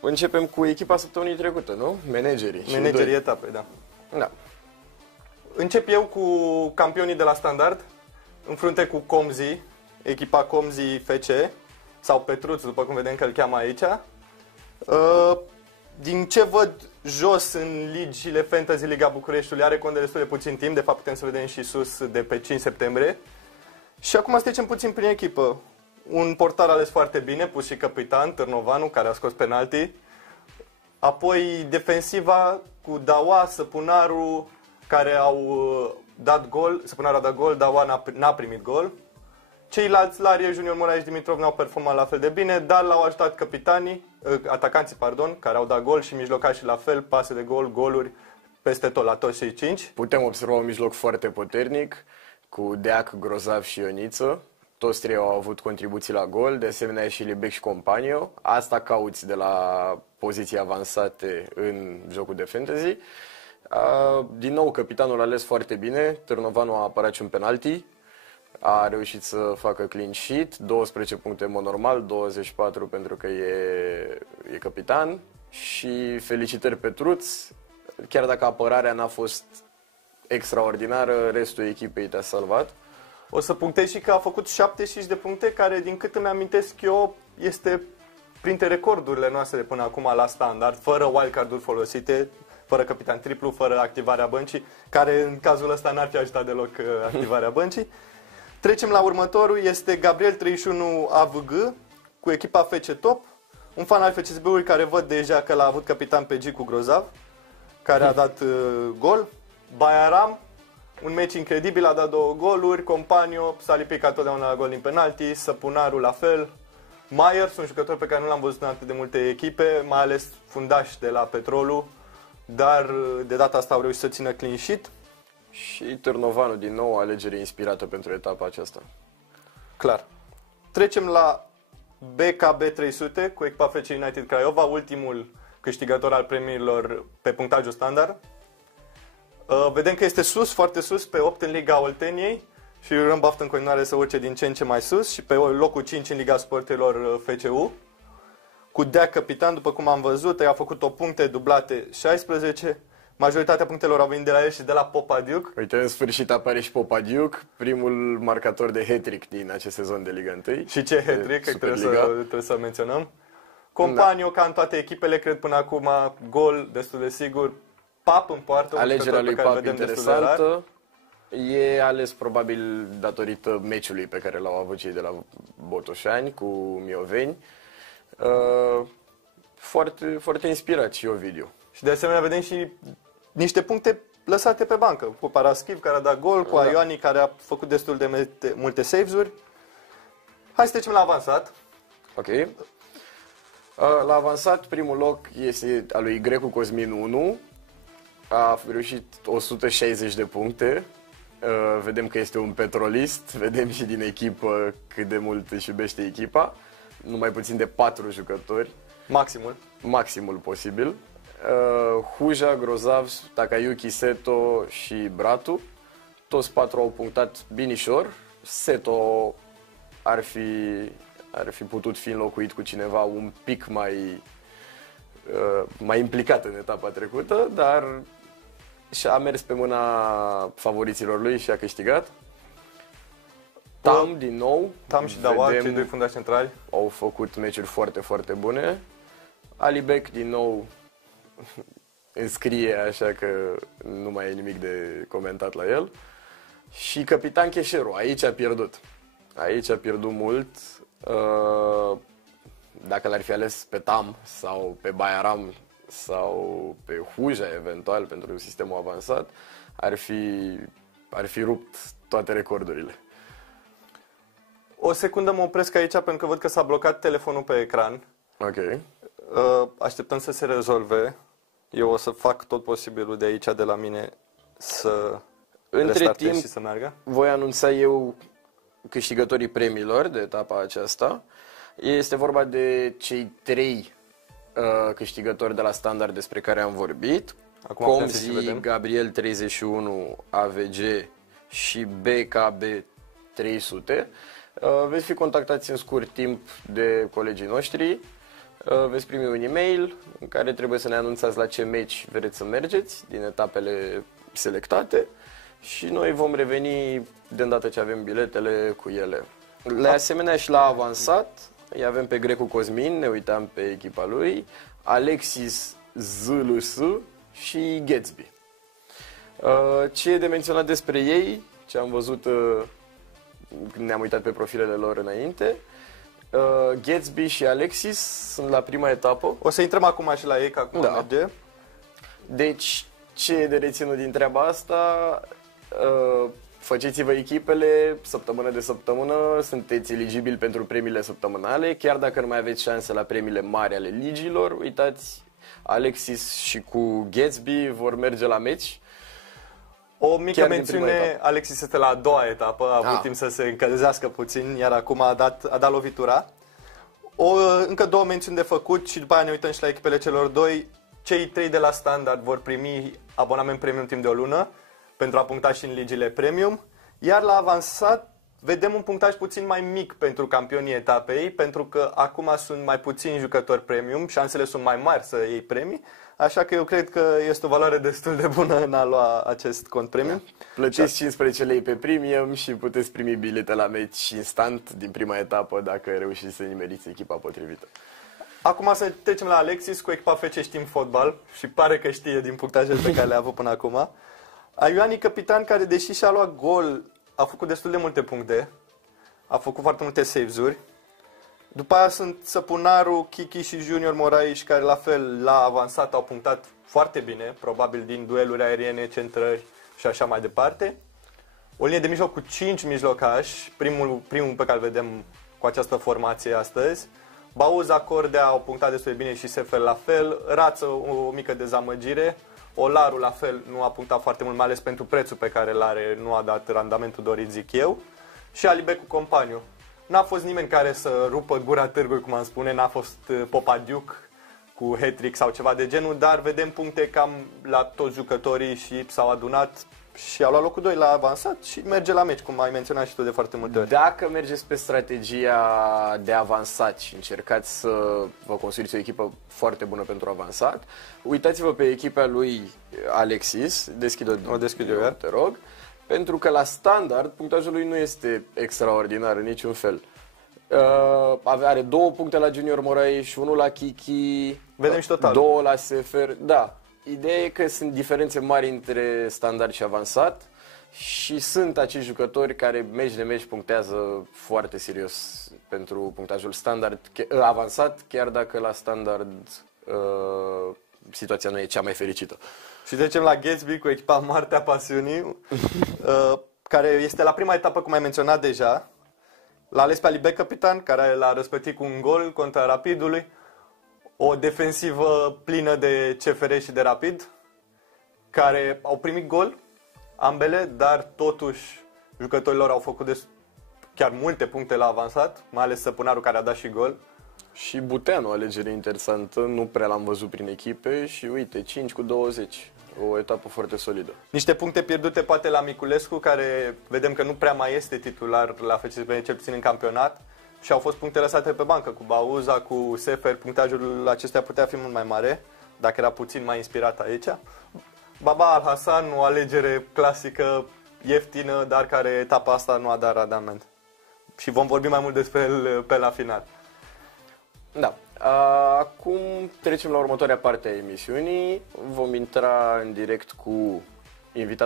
Începem cu echipa săptămânii trecute, nu? Managerii etapei, da. Da. Încep eu cu campionii de la Standard, în frunte cu Comzi, echipa Comzi FC, sau Petruț, după cum vedem că îl cheamă aici. Din ce văd jos în ligile Fantasy Liga Bucureștiului, are cont de destul de puțin timp, de fapt putem să vedem și sus de pe 5 septembrie. Și acum să trecem puțin prin echipă. Un portar ales foarte bine, pus și capitan, Târnovanu, care a scos penalti. Apoi defensiva cu Dawa, Săpunaru, care au dat gol. Săpunaru a dat gol, Dawa n-a primit gol. Ceilalți, Larie, Junior Moraes și Dimitrov, n-au performat la fel de bine, dar l-au ajutat atacanții, care au dat gol și mijlocașii la fel, pase de gol, goluri peste tot la toți cei 5. Putem observa un mijloc foarte puternic, cu Deac, Grozav și Ioniță. Toți trei au avut contribuții la gol, de asemenea și Libec și Companio. Asta cauți de la poziții avansate în jocul de fantasy. Din nou, capitanul a ales foarte bine, Târnovanu a apărat și un penalti. A reușit să facă clean sheet, 12 puncte în mod normal, 24 pentru că e capitan. Și felicitări Petruț, chiar dacă apărarea n-a fost extraordinară, restul echipei te-a salvat. O să punctez și că a făcut 75 de puncte, care din cât îmi amintesc eu este printre recordurile noastre de până acum la Standard, fără wildcard-uri folosite, fără capitan triplu, fără activarea băncii, care în cazul ăsta n-ar fi ajutat deloc activarea băncii. Trecem la următorul, este Gabriel 31 AVG cu echipa FC Top, un fan al FCSB-ului care văd deja că l-a avut capitan pe G cu Grozav, care a dat gol. Bayaram, un meci incredibil, a dat 2 goluri, Companio s-a lipit ca totdeauna la gol din penalti, Săpunaru la fel. Myers, un jucător pe care nu l-am văzut în atât de multe echipe, mai ales fundaș de la Petrolul, dar de data asta au reușit să țină clean sheet. Și Târnovanu, din nou, alegere inspirată pentru etapa aceasta. Clar. Trecem la BKB 300 cu echipa FC United Craiova, ultimul câștigător al premiilor pe punctajul standard. Vedem că este sus, foarte sus, pe 8 în Liga Olteniei și urăm baftă în continuare să urce din ce în ce mai sus și pe locul 5 în Liga Sportelor FCU. Cu Dea capitan, după cum am văzut, a făcut 8 puncte, dublate 16. Majoritatea punctelor au venit de la el și de la Popadiuc. Uite, în sfârșit apare și Popadiuc, primul marcator de hat-trick din acest sezon de Liga 1. Și ce hat-trick, că trebuie să menționăm. Companio, ca în toate echipele, cred până acum, gol destul de sigur. Pap în poartă, alegerea lui Pap interesantă. E ales probabil datorită meciului pe care l-au avut cei de la Botoșani cu Mioveni. Foarte, foarte inspirat și Ovidiu. Și de asemenea vedem și niște puncte lăsate pe bancă. Cu Paraschiv, care a dat gol, cu Aioani, care a făcut destul de multe saves-uri. Hai să trecem la avansat. Ok. La avansat, primul loc este al lui Grecu Cosmin 1. A reușit 160 de puncte. Vedem că este un petrolist. Vedem și din echipă cât de mult își iubește echipa. Numai puțin de 4 jucători. Maximul posibil. Huja, Grozav, Takayuki, Seto și Bratu. Toți 4 au punctat binișor. Seto ar fi putut fi înlocuit cu cineva un pic mai implicat în etapa trecută, dar și-a mers pe mâna favoriților lui și a câștigat. Tam, din nou. Tam și Dawa, cei doi fundași centrali. Au făcut meciuri foarte, foarte bune. Alibec, din nou, înscrie, așa că nu mai e nimic de comentat la el. Și capitan Cheșeru, aici a pierdut. Aici a pierdut mult. Dacă l-ar fi ales pe Tam sau pe Bayaram sau pe Huja, eventual, pentru sistemul avansat, ar fi rupt toate recordurile. O secundă mă opresc aici pentru că văd că s-a blocat telefonul pe ecran. Ok. Așteptăm să se rezolve. Eu o să fac tot posibilul de aici, de la mine, să restartez și să meargă. Voi anunța eu câștigătorii premiilor de etapa aceasta. Este vorba de cei 3 câștigători de la Standard despre care am vorbit. Comzi, Gabriel 31, AVG și BKB 300. Veți fi contactați în scurt timp de colegii noștri. Veți primi un e-mail în care trebuie să ne anunțați la ce meci vreți să mergeți din etapele selectate și noi vom reveni de îndată ce avem biletele cu ele. De asemenea și la avansat, îi avem pe Grecu Cosmin, ne uitam pe echipa lui, Alexis ZLS și Gatsby. Ce e de menționat despre ei, ce am văzut când ne-am uitat pe profilele lor înainte, Gatsby și Alexis sunt la prima etapă. O să intrăm acum și la ei, că acum merge. Deci, ce e de reținut din treaba asta? Faceți-vă echipele săptămână de săptămână, sunteți eligibili pentru premiile săptămânale, chiar dacă nu mai aveți șanse la premiile mari ale ligilor, uitați, Alexis și cu Gatsby vor merge la meci. O mică mențiune, Alexis este la a doua etapă, a avut timp să se încălzească puțin, iar acum a dat lovitura. Încă două mențiuni de făcut și după aia ne uităm și la echipele celor doi. Cei trei de la standard vor primi abonament premium timp de o lună pentru a puncta și în ligile premium, iar la avansat vedem un punctaj puțin mai mic pentru campionii etapei, pentru că acum sunt mai puțini jucători premium, șansele sunt mai mari să iei premii, așa că eu cred că este o valoare destul de bună în a lua acest cont premium. Plătiți 15 lei pe premium și puteți primi bilete la meci instant din prima etapă dacă reușiți să nimeriți echipa potrivită. Acum să trecem la Alexis cu echipa FC Știm Fotbal și pare că știe din punctajele pe care le-a avut până acum. Ioani Capitan, care deși și-a luat gol, a făcut destul de multe puncte, a făcut foarte multe saves-uri. După aia sunt Săpunaru, Kiki și Junior Moraes, care la fel la avansat au punctat foarte bine, probabil din dueluri aeriene, centrări și așa mai departe. O linie de mijloc cu 5 mijlocași, primul pe care îl vedem cu această formație astăzi. Bauza, Cordea au punctat destul de bine și Sefer la fel. Rață, o mică dezamăgire. Olaru la fel nu a punctat foarte mult, mai ales pentru prețul pe care îl are, nu a dat randamentul dorit, zic eu. Și Alibe cu companiu. N-a fost nimeni care să rupă gura târgului, cum am spune, n-a fost Popadiuc cu hat-trick sau ceva de genul, dar vedem puncte cam la toți jucătorii și s-au adunat și au luat locul 2 la avansat și merge la meci, cum ai menționat și tu de foarte multe ori. Dacă mergeți pe strategia de avansat și încercați să vă construiți o echipă foarte bună pentru avansat, uitați-vă pe echipa lui Alexis, deschid eu, te rog, pentru că la standard punctajul lui nu este extraordinar în niciun fel. Are 2 puncte la Junior Moraes și 1 la Kiki, vedem și total. 2 la Sefer, da. Ideea e că sunt diferențe mari între standard și avansat și sunt acești jucători care meci de meci punctează foarte serios pentru punctajul standard, avansat, chiar dacă la standard situația nu e cea mai fericită. Și trecem la Gatsby cu echipa Moartea Pasiunii, care este la prima etapă, cum ai menționat deja. L-a ales pe Alibe Capitan, care l-a răsplătit cu un gol contra Rapidului. O defensivă plină de CFR și de Rapid, care au primit gol, ambele, dar totuși jucătorilor au făcut chiar multe puncte la avansat, mai ales Săpunaru, care a dat și gol. Și Buteanu, o alegere interesantă, nu prea l-am văzut prin echipe și uite, 5 cu 20, o etapă foarte solidă. Niște puncte pierdute poate la Miculescu, care vedem că nu prea mai este titular la FCSB, cel puțin în campionat. Și au fost puncte lăsate pe bancă, cu Bauza, cu Sefer, punctajul acestea putea fi mult mai mare, dacă era puțin mai inspirat aici. Baba Al-Hassan, o alegere clasică, ieftină, dar care etapa asta nu a dat randament. Și vom vorbi mai mult despre el pe la final. Da. Acum trecem la următoarea parte a emisiunii. Vom intra în direct cu invitatul